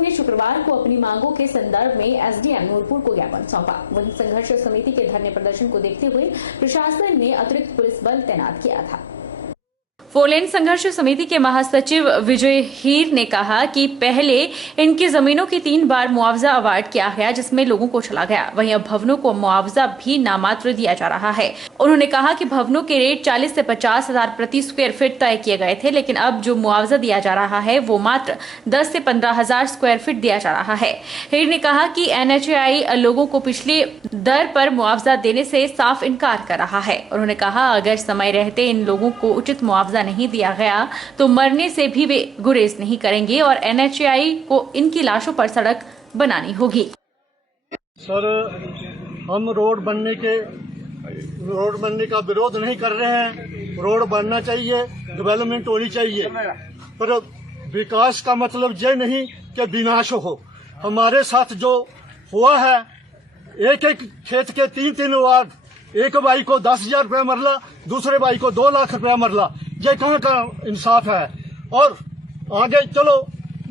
आयोग ने शुक्रवार को अपनी मांगों के संदर्भ में एसडीएम नूरपुर को ज्ञापन सौंपा। वहीं संघर्ष समिति के धरने प्रदर्शन को देखते हुए प्रशासन ने अतिरिक्त पुलिस बल तैनात किया था। फोरलेन संघर्ष समिति के महासचिव विजय हीर ने कहा कि पहले इनकी जमीनों की 3 बार मुआवजा अवार्ड किया गया, जिसमें लोगों को चला गया। वहीं अब भवनों को मुआवजा भी नामात्र दिया जा रहा है। उन्होंने कहा कि भवनों के रेट 40 से 50 हजार प्रति स्क्वायर फीट तय किए गए थे, लेकिन अब जो मुआवजा दिया जा रहा है वो मात्र 10 से 15 हजार स्क्वायर फीट दिया जा रहा है। हीर ने कहा कि एनएचएआई लोगों को पिछली दर पर मुआवजा देने से साफ इनकार कर रहा है। उन्होंने कहा अगर समय रहते इन लोगों को उचित मुआवजा नहीं दिया गया तो मरने से भी वे गुरेज नहीं करेंगे और एनएचएआई को इनकी लाशों पर सड़क बनानी होगी। सर, हम रोड बनने का विरोध नहीं कर रहे हैं। रोड बनना चाहिए, डेवलपमेंट होनी चाहिए, पर विकास का मतलब ये नहीं कि विनाश हो। हमारे साथ जो हुआ है, एक खेत के 3 वार्ड, एक भाई को 10,000 रुपया मरला, दूसरे भाई को 2 लाख रुपया मरला। ये कहाँ का इंसाफ है? और आगे चलो,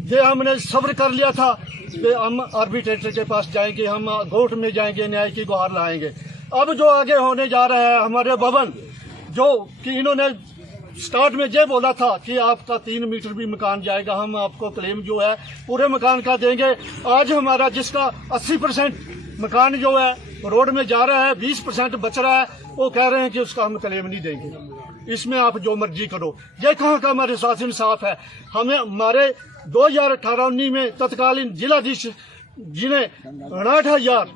ये हमने सब्र कर लिया था कि हम आर्बिट्रेटर के पास जाएंगे, हम कोर्ट में जाएंगे, न्याय की गुहार लाएंगे। अब जो आगे होने जा रहा है हमारे भवन, जो कि इन्होंने स्टार्ट में ये बोला था कि आपका 3 मीटर भी मकान जाएगा, हम आपको क्लेम जो है पूरे मकान का देंगे। आज हमारा जिसका 80% मकान जो है रोड में जा रहा है, 20% बच रहा है, वो कह रहे हैं कि उसका हम क्लेम नहीं देंगे, इसमें आप जो मर्जी करो। ये कहाँ का हमारे साथ इंसाफ है? हमें हमारे 2018-19 में तत्कालीन जिलाधीश जिन्हें 59,000,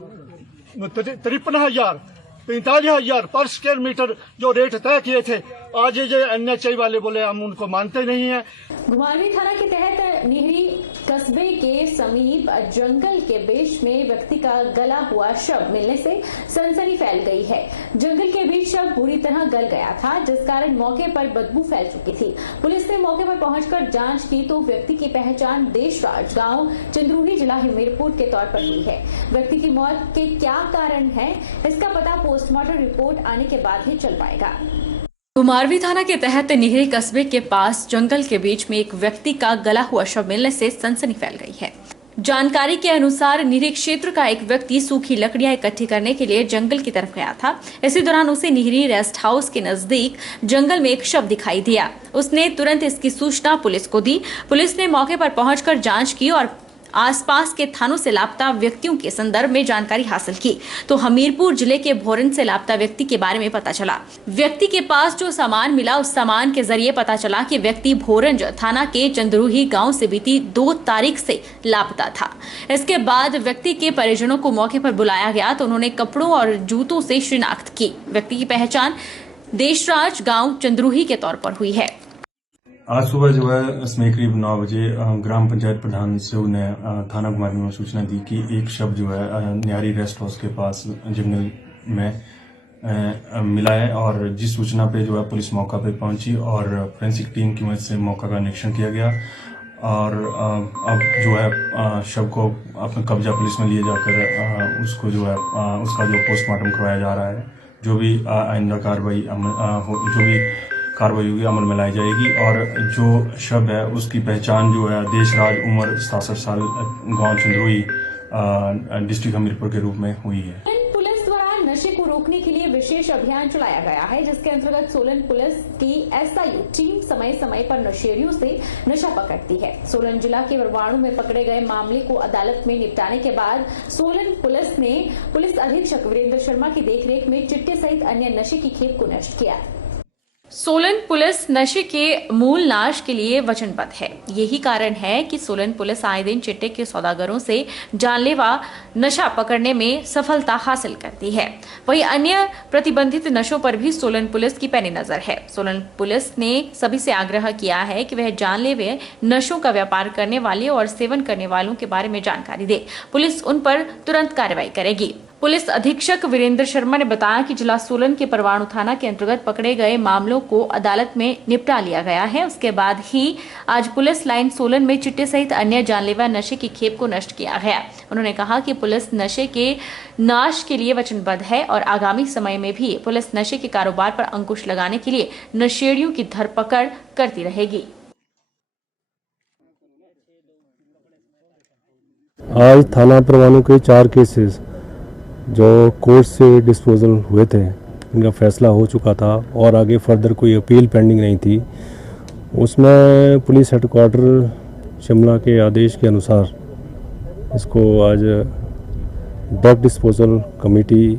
53,000, 45,000 पर स्क्वायर मीटर जो रेट तय किए थे, आज ये एनएचएआई वाले बोले हम उनको मानते नहीं हैं। घुमारवीं थाना के तहत निहरी कस्बे के समीप जंगल के बीच में व्यक्ति का गला हुआ शव मिलने से सनसनी फैल गई है। जंगल के बीच शव पूरी तरह गल गया था, जिस कारण मौके पर बदबू फैल चुकी थी। पुलिस ने मौके पर पहुंचकर जांच की तो व्यक्ति की पहचान देशराज गांव चंद्रूही जिला हमीरपुर के तौर पर हुई है। व्यक्ति की मौत के क्या कारण है, इसका पता पोस्टमार्टम रिपोर्ट आने के बाद ही चल पाएगा। घुमारवीं थाना के तहत निहरी कस्बे के पास जंगल के बीच में एक व्यक्ति का गला हुआ शव मिलने से सनसनी फैल गई है। जानकारी के अनुसार निहरी क्षेत्र का एक व्यक्ति सूखी लकड़ियां इकट्ठी करने के लिए जंगल की तरफ गया था। इसी दौरान उसे निहरी रेस्ट हाउस के नजदीक जंगल में एक शव दिखाई दिया। उसने तुरंत इसकी सूचना पुलिस को दी। पुलिस ने मौके पर पहुंचकर जांच की और आसपास के थानों से लापता व्यक्तियों के संदर्भ में जानकारी हासिल की तो हमीरपुर जिले के भोरन से लापता व्यक्ति के बारे में पता चला। व्यक्ति के पास जो सामान मिला, उस सामान के जरिए पता चला कि व्यक्ति भोरंज थाना के चंद्रूही गांव से बीती 2 तारीख से लापता था। इसके बाद व्यक्ति के परिजनों को मौके पर बुलाया गया तो उन्होंने कपड़ों और जूतों से शिनाख्त की। व्यक्ति की पहचान देशराज गाँव चंद्रूही के तौर पर हुई है। आज सुबह जो है इसमें करीब 9 बजे ग्राम पंचायत प्रधान से उन्हें थाना घुमारवीं में सूचना दी कि एक शव जो है न्यारी रेस्ट हाउस के पास जंगल में मिला है और जिस सूचना पे जो है पुलिस मौका पे पहुंची और फोरेंसिक टीम की मदद से मौका का निरीक्षण किया गया और अब जो है शव को अपना कब्जा पुलिस में लिए जाकर उसको जो है उसका जो पोस्टमार्टम करवाया जा रहा है। जो भी आइंदा कार्रवाई होगी अमल में लाई जाएगी और जो शव है उसकी पहचान जो है देशराज उम्र 67 साल गांव चंद्रूही डिस्ट्रिक्ट हमीरपुर के रूप में हुई है। पुलिस द्वारा नशे को रोकने के लिए विशेष अभियान चलाया गया है, जिसके अंतर्गत सोलन पुलिस की एसआईयू टीम समय समय पर नशेड़ियों से नशा पकड़ती है। सोलन जिला के बरवाणु में पकड़े गए मामले को अदालत में निपटाने के बाद सोलन पुलिस ने पुलिस अधीक्षक वीरेंद्र शर्मा की देखरेख में चिट्टे सहित अन्य नशे की खेप को नष्ट किया। सोलन पुलिस नशे के मूल नाश के लिए वचनबद्ध है। यही कारण है कि सोलन पुलिस आए दिन चिट्टे के सौदागरों से जानलेवा नशा पकड़ने में सफलता हासिल करती है। वहीं अन्य प्रतिबंधित नशों पर भी सोलन पुलिस की पैनी नजर है। सोलन पुलिस ने सभी से आग्रह किया है कि वह जानलेवा नशों का व्यापार करने वाले और सेवन करने वालों के बारे में जानकारी दे। पुलिस उन पर तुरंत कार्रवाई करेगी। पुलिस अधीक्षक वीरेंद्र शर्मा ने बताया कि जिला सोलन के परवाणु थाना के अंतर्गत पकड़े गए मामलों को अदालत में निपटा लिया गया है। उसके बाद ही आज पुलिस लाइन सोलन में चिट्टे सहित अन्य जानलेवा नशे की खेप को नष्ट किया गया। उन्होंने कहा कि पुलिस नशे के नाश के लिए वचनबद्ध है और आगामी समय में भी पुलिस नशे के कारोबार पर अंकुश लगाने के लिए नशेड़ियों की धरपकड़ करती रहेगी। आज थाना परवाणू के 4 केसेस जो कोर्ट से डिस्पोजल हुए थे, इनका फैसला हो चुका था और आगे फर्दर कोई अपील पेंडिंग नहीं थी। उसमें पुलिस हेडक्वार्टर शिमला के आदेश के अनुसार इसको आज ड्रग डिस्पोजल कमेटी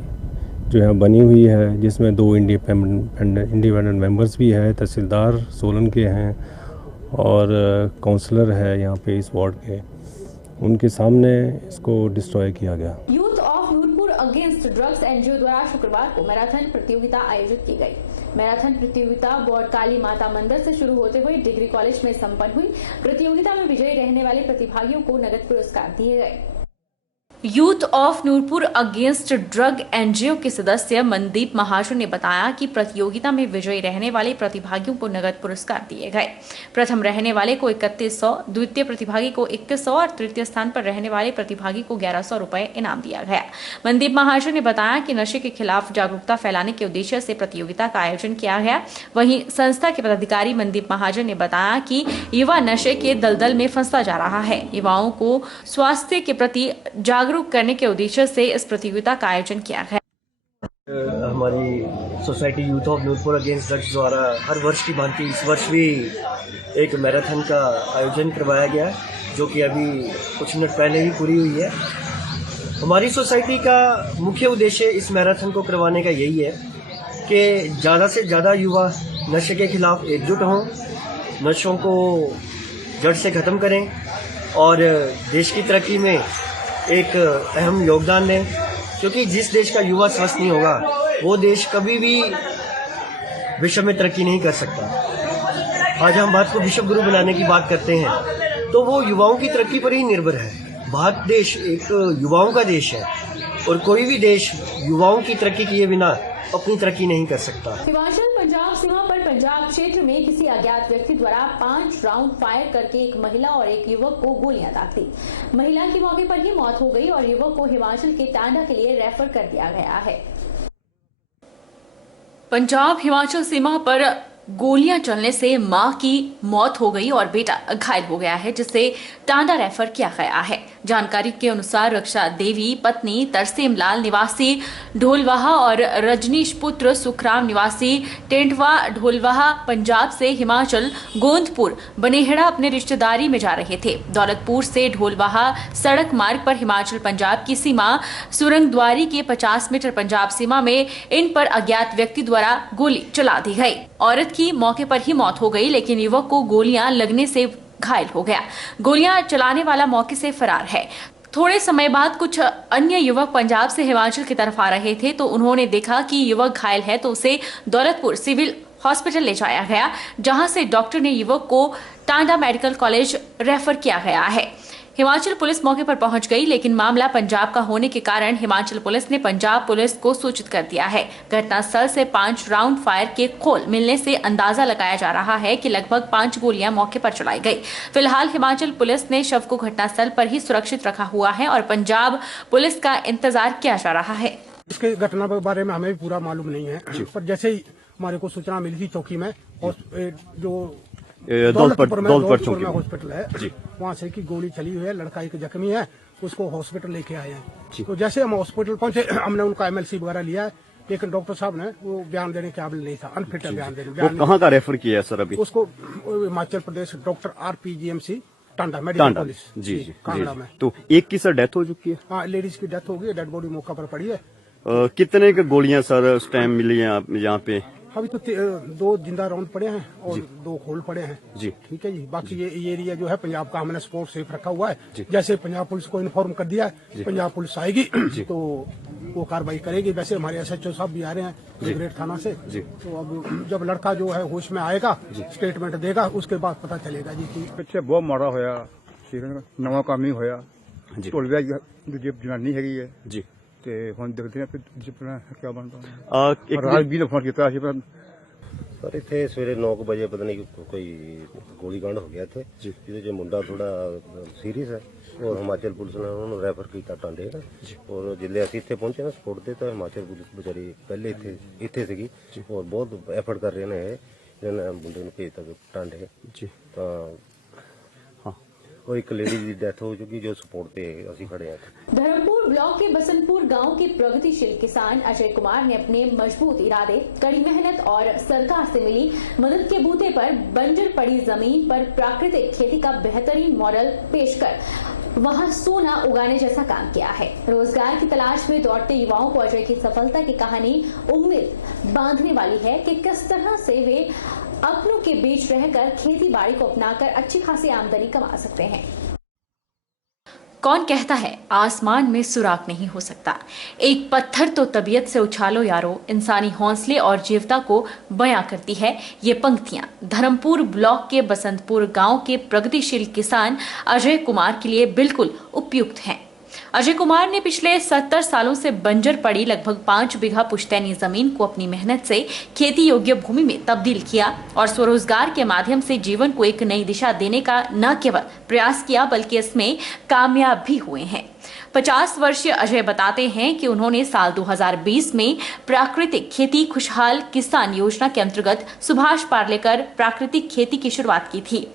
जो है बनी हुई है, जिसमें 2 इंडिपेंडेंट मेंबर्स भी है, तहसीलदार सोलन के हैं और काउंसलर है यहाँ पे इस वार्ड के, उनके सामने इसको डिस्ट्रॉय किया गया। Youth of Nurpur against drugs NGO द्वारा शुक्रवार को मैराथन प्रतियोगिता आयोजित की गई। मैराथन प्रतियोगिता बौड़ काली माता मंदिर से शुरू होते हुए डिग्री कॉलेज में संपन्न हुई। प्रतियोगिता में विजयी रहने वाले प्रतिभागियों को नगद पुरस्कार दिए गए। Youth of Nurpur against drug NGO के सदस्य मनदीप महाजन ने बताया कि प्रतियोगिता में विजयी रहने वाले प्रतिभागियों को नगद पुरस्कार दिए गए। प्रथम रहने वाले को 3100, द्वितीय प्रतिभागी को 2100 और तृतीय स्थान पर रहने वाले प्रतिभागी को 1100 रुपए इनाम दिया गया। मनदीप महाजन ने बताया कि नशे के खिलाफ जागरूकता फैलाने के उद्देश्य से प्रतियोगिता का आयोजन किया गया। वहीं संस्था के पदाधिकारी मनदीप महाजन ने बताया कि युवा नशे के दलदल में फंसता जा रहा है। युवाओं को स्वास्थ्य के प्रति जागरूक करने के उद्देश्य से इस प्रतियोगिता का आयोजन किया गया। हमारी society youth of Nurpur against drugs द्वारा हर वर्ष की भांति इस वर्ष भी एक मैराथन का आयोजन करवाया गया, जो कि अभी कुछ मिनट पहले ही पूरी हुई है। हमारी सोसाइटी का मुख्य उद्देश्य इस मैराथन को करवाने का यही है कि ज़्यादा से ज़्यादा युवा नशे के खिलाफ एकजुट हों, नशों को जड़ से ख़त्म करें और देश की तरक्की में एक अहम योगदान दें, क्योंकि जिस देश का युवा स्वस्थ नहीं होगा वो देश कभी भी विश्व में तरक्की नहीं कर सकता। आज हम भारत को विश्व गुरु बनाने की बात करते हैं तो वो युवाओं की तरक्की पर ही निर्भर है। भारत देश एक युवाओं का देश है और कोई भी देश युवाओं की तरक्की किए बिना अपनी तरक्की नहीं कर सकता। हिमाचल पंजाब सीमा पर पंजाब क्षेत्र में किसी अज्ञात व्यक्ति द्वारा 5 राउंड फायर करके एक महिला और एक युवक को गोलियां दाग दी। महिला की मौके पर ही मौत हो गई और युवक को हिमाचल के टांडा के लिए रेफर कर दिया गया है। पंजाब हिमाचल सीमा पर गोलियां चलने से मां की मौत हो गई और बेटा घायल हो गया है, जिसे टांडा रेफर किया गया है। जानकारी के अनुसार रक्षा देवी पत्नी तरसेम लाल निवासी ढोलवाहा और रजनीश पुत्र सुखराम निवासी टेंटवा ढोलवाहा पंजाब से हिमाचल गोंदपुर बनेहड़ा अपने रिश्तेदारी में जा रहे थे। दौलतपुर से ढोलवाहा सड़क मार्ग पर हिमाचल पंजाब की सीमा सुरंगद्वारी के 50 मीटर पंजाब सीमा में इन पर अज्ञात व्यक्ति द्वारा गोली चला दी गई। औरत की मौके पर ही मौत हो गई, लेकिन युवक को गोलियां लगने से घायल हो गया। गोलियां चलाने वाला मौके से फरार है। थोड़े समय बाद कुछ अन्य युवक पंजाब से हिमाचल की तरफ आ रहे थे तो उन्होंने देखा कि युवक घायल है तो उसे दौलतपुर सिविल हॉस्पिटल ले जाया गया, जहां से डॉक्टर ने युवक को टांडा मेडिकल कॉलेज रेफर किया गया है। हिमाचल पुलिस मौके पर पहुंच गई, लेकिन मामला पंजाब का होने के कारण हिमाचल पुलिस ने पंजाब पुलिस को सूचित कर दिया है। घटनास्थल से 5 राउंड फायर के खोल मिलने से अंदाजा लगाया जा रहा है कि लगभग 5 गोलियां मौके पर चलाई गई। फिलहाल हिमाचल पुलिस ने शव को घटनास्थल पर ही सुरक्षित रखा हुआ है और पंजाब पुलिस का इंतजार किया जा रहा है। इसके घटना के बारे में हमें भी पूरा मालूम नहीं है, पर जैसे ही हमारे को सूचना मिली थी चौकी में और जो दौलतपुर में हॉस्पिटल है वहाँ से की गोली चली हुई है, लड़का एक जख्मी है, उसको हॉस्पिटल लेके आए हैं। तो जैसे हम हॉस्पिटल पहुंचे हमने उनका MLC वगैरह लिया है, लेकिन डॉक्टर साहब ने वो बयान देने के काबिल नहीं था, अनफिट है बयान देने। वो कहाँ का रेफर किया है सर अभी? उसको Himachal Pradesh doctor RPGMC Tanda medical college ji Kangra में। तो एक की सर डेथ हो चुकी है? हाँ, लेडीज की डेथ हो गई, डेड बॉडी मौका पर पड़ी है। कितने की गोलियां सर उस टाइम मिली हैं यहाँ पे? अभी तो 2 जिंदा राउंड पड़े हैं और 2 खोल पड़े हैं जी। ठीक है जी। बाकी ये एरिया जो है पंजाब का हमने स्पोर्ट सेफ रखा हुआ है। जैसे पंजाब पुलिस को इन्फॉर्म कर दिया है, पंजाब पुलिस आएगी तो वो कार्रवाई करेगी। वैसे हमारे SHO साहब भी आ रहे हैं ब्रिगेड थाना से, तो अब जब लड़का जो है होश में आएगा स्टेटमेंट देगा, उसके बाद पता चलेगा जी कि पिछले बहुत माड़ा होया, नवा काम ही होया, ढोलविया दूजी जनानी हैगी है जी। ਤੇ ਹੁਣ ਦੇਖਦੇ ਆ ਫਿਰ ਕੀ ਬਣਦਾ। ਰਾਜਵੀਰ ਨੇ ਫੋਨ ਕੀਤਾ ਸੀ ਪਰ ਇੱਥੇ ਸਵੇਰੇ 9 ਵਜੇ ਪਤਾ ਨਹੀਂ ਕੋਈ ਗੋਲੀकांड ਹੋ ਗਿਆ ਇੱਥੇ, ਜਿਹਦੇ 'ਚ ਮੁੰਡਾ ਥੋੜਾ ਸੀਰੀਅਸ ਹੈ ਔਰ ਹਿਮਾਚਲ ਪੁਲਿਸ ਨੇ ਉਹਨਾਂ ਨੂੰ ਰੈਫਰ ਕੀਤਾ ਟਾਂਡੇ ਦਾ। ਔਰ ਜਿੱਲੇ ਅਸੀਂ ਇੱਥੇ ਪਹੁੰਚੇ ਨਾ ਸਪੋਰਟ ਤੇ, ਤਾਂ ਹਿਮਾਚਲ ਪੁਲਿਸ ਵਿਚਾਰੀ ਪਹਿਲੇ ਇੱਥੇ ਸੀਗੀ ਔਰ ਬਹੁਤ ਐਫਰਟ ਕਰ ਰਹੇ ਨੇ ਇਹਨਾਂ ਮੁੰਡੇ ਨੂੰ ਭੇਜਤਾ ਟਾਂਡੇ। ਤਾਂ और एक लेडी की डेथ हो चुकी जो सपोर्ट पे असी खड़े हैं। धर्मपुर ब्लॉक के बसंतपुर गांव के प्रगतिशील किसान अजय कुमार ने अपने मजबूत इरादे, कड़ी मेहनत और सरकार से मिली मदद के बूते पर बंजर पड़ी जमीन पर प्राकृतिक खेती का बेहतरीन मॉडल पेश कर वहां सोना उगाने जैसा काम किया है। रोजगार की तलाश में दौड़ते युवाओं को अजय की सफलता की कहानी उम्मीद बांधने वाली है कि किस तरह से वे अपनों के बीच रहकर खेती बाड़ी को अपनाकर अच्छी खासी आमदनी कमा सकते हैं। कौन कहता है आसमान में सुराग नहीं हो सकता। एक पत्थर तो तबीयत से उछालो यारो, इंसानी हौसले और जीवता को बयां करती है ये पंक्तियां धर्मपुर ब्लॉक के बसंतपुर गांव के प्रगतिशील किसान अजय कुमार के लिए बिल्कुल उपयुक्त हैं। अजय कुमार ने पिछले 70 सालों से बंजर पड़ी लगभग 5 बीघा पुश्तैनी जमीन को अपनी मेहनत से खेती योग्य भूमि में तब्दील किया और स्वरोजगार के माध्यम से जीवन को एक नई दिशा देने का न केवल प्रयास किया बल्कि इसमें कामयाब भी हुए हैं। 50 वर्षीय अजय बताते हैं कि उन्होंने साल 2020 में प्राकृतिक खेती खुशहाल किसान योजना के अंतर्गत सुभाष पार्लेकर प्राकृतिक खेती की शुरुआत की थी।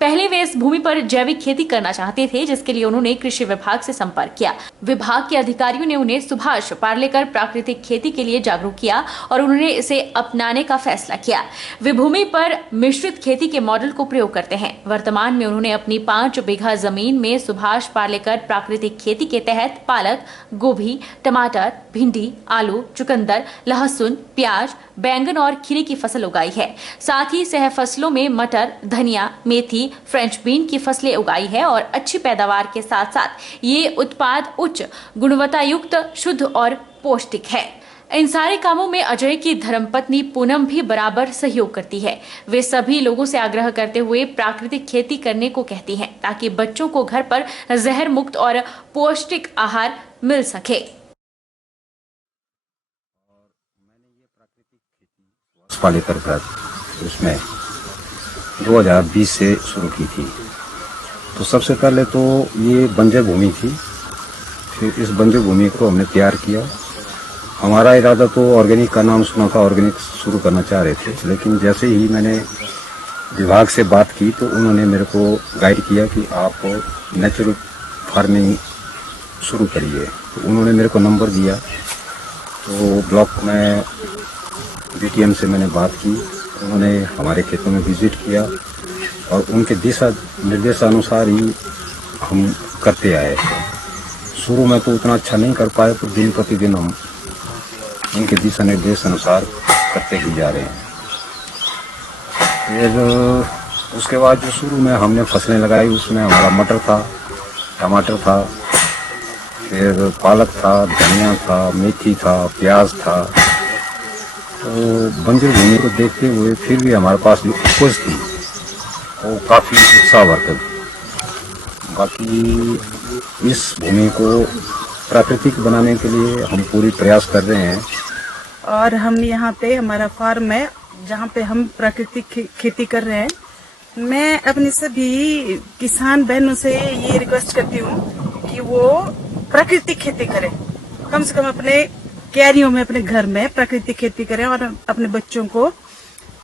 पहले वे इस भूमि पर जैविक खेती करना चाहते थे, जिसके लिए उन्होंने कृषि विभाग से संपर्क किया। विभाग के अधिकारियों ने उन्हें सुभाष पार्लेकर प्राकृतिक खेती के लिए जागरूक किया और उन्होंने इसे अपनाने का फैसला किया। वे भूमि पर मिश्रित खेती के मॉडल को प्रयोग करते हैं। वर्तमान में उन्होंने अपनी 5 बीघा जमीन में सुभाष पार्लेकर प्राकृतिक खेती के तहत पालक, गोभी, टमाटर, भिंडी, आलू, चुकंदर, लहसुन, प्याज, बैंगन और खीरे की फसल उगाई है। साथ ही सह फसलों में मटर, धनिया, मेथी, फ्रेंच बीन की फसलें उगाई है और अच्छी पैदावार के साथ साथ ये उत्पाद उच्च गुणवत्ता युक्त, शुद्ध और पौष्टिक है। इन सारे कामों में अजय की धर्मपत्नी पूनम भी बराबर सहयोग करती है। वे सभी लोगों से आग्रह करते हुए प्राकृतिक खेती करने को कहती हैं ताकि बच्चों को घर पर जहर मुक्त और पौष्टिक आहार मिल सके। पार्लेकर उसमें 2020 से शुरू की थी। तो सबसे पहले तो ये बंजर भूमि थी, फिर इस बंजर भूमि को हमने तैयार किया। हमारा इरादा तो ऑर्गेनिक का नाम सुना था, ऑर्गेनिक शुरू करना चाह रहे थे, लेकिन जैसे ही मैंने विभाग से बात की तो उन्होंने मेरे को गाइड किया कि आप नेचुरल फार्मिंग शुरू करिए। तो उन्होंने मेरे को नंबर दिया, तो ब्लॉक में बीटीएम से मैंने बात की। उन्होंने हमारे खेतों में विजिट किया और उनके दिशा निर्देशानुसार ही हम करते आए। शुरू में तो उतना अच्छा नहीं कर पाए, तो दिन प्रतिदिन हम उनके दिशा निर्देश अनुसार करते ही जा रहे हैं। फिर उसके बाद जो शुरू में हमने फसलें लगाई उसमें हमारा मटर था, टमाटर था, फिर पालक था, धनिया था, मेथी था, प्याज था। तो बंजर भूमि को देखते हुए फिर भी हमारे पास जो उपज थी वो काफ़ी उत्साहवर्धक। बाकी इस भूमि को प्राकृतिक बनाने के लिए हम पूरी प्रयास कर रहे हैं। और हम यहाँ पे हमारा फार्म है जहाँ पे हम प्राकृतिक खेती कर रहे हैं। मैं अपनी सभी किसान बहनों से ये रिक्वेस्ट करती हूँ कि वो प्राकृतिक खेती करें, कम से कम अपने क्यारियों में, अपने घर में प्राकृतिक खेती करें और अपने बच्चों को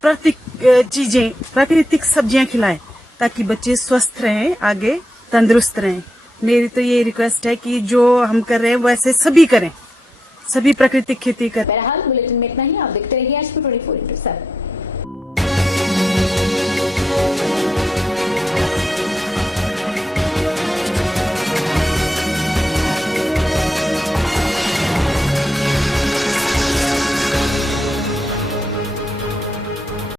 प्राकृतिक सब्जियां खिलाएं ताकि बच्चे स्वस्थ रहें, आगे तंदुरुस्त रहें। मेरी तो ये रिक्वेस्ट है कि जो हम कर रहे हैं वैसे सभी करें, सभी प्राकृतिक खेती करें। बहरहाल बुलेटिन में इतना ही। आप देखते रहिए HP 24/7।